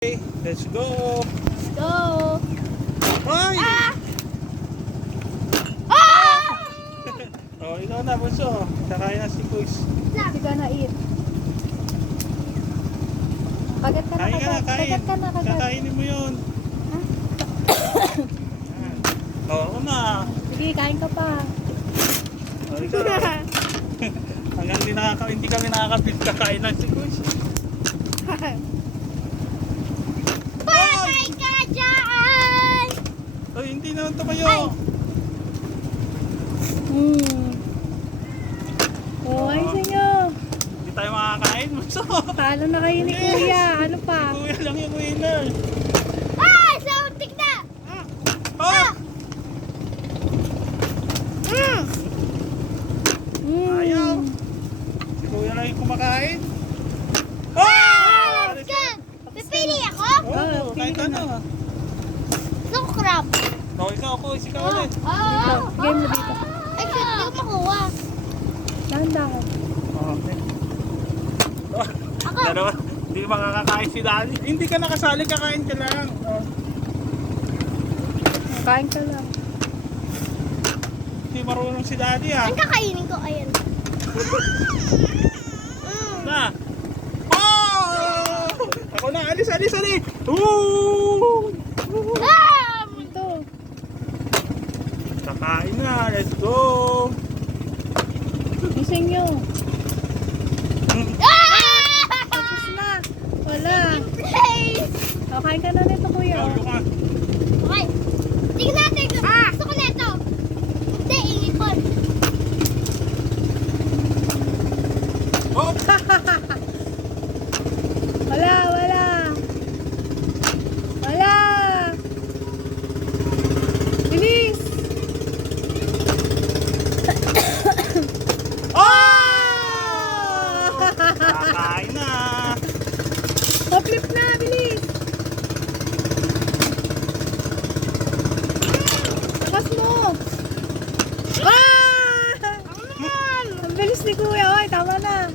Okay, let's go! Go! Hoy! Ah! Ah! Oh, ikaw na, bunso. Kakain na si Kuis. Hindi ka na eat. Kagat ka na, Kain ka na, kagat. kain. Kagat ka na, kagat. Kakainin mo yun. Oh, ako na. Sige, kain ka pa. Oh, ikaw. Hanggang hindi kami nakakapit, kakain lang si Kuis. Patay ka dyan! Oh, hindi naman tumayo. Ay. Oh, ayos nyo. Hindi tayo makakain, bunso. Talo na kayo ni Kuya. Ano pa? Kuya lang yung winner. Ah! Sautik na! Oh! Ayaw. Si Kuya lang yung kumakain. Oh! Let's go! Pipili ako? Oh, kain ka na. No crab. Oh, ikaw po, ikaw ulit. Game mo dito. Ay, hindi ko makuha. Dahan-dahan. Okay. Oh, Ako. dalawa. Hindi makakakain si Daddy. Hindi ka nakasali, kakain ka lang. Oh. Kain ka lang. Hindi marunong si Daddy ah. Ang kakainin ko, ayan. Na. Oh! Ako na, alis. Woo! Ito. Kakain na, let's go. Gising nyo. Ah! Tapos na. Wala. Place! O, kain ka na nito, Kuya. Ikaw, ka. Okay. Tingnan natin. Gusto ko nito. Hindi, ingipon. Oh! Wala. Bilis. Oh! Kakain na. O-flip na, bilis. Lakas mo. Ang bilis ni Kuya. Oy, tama na.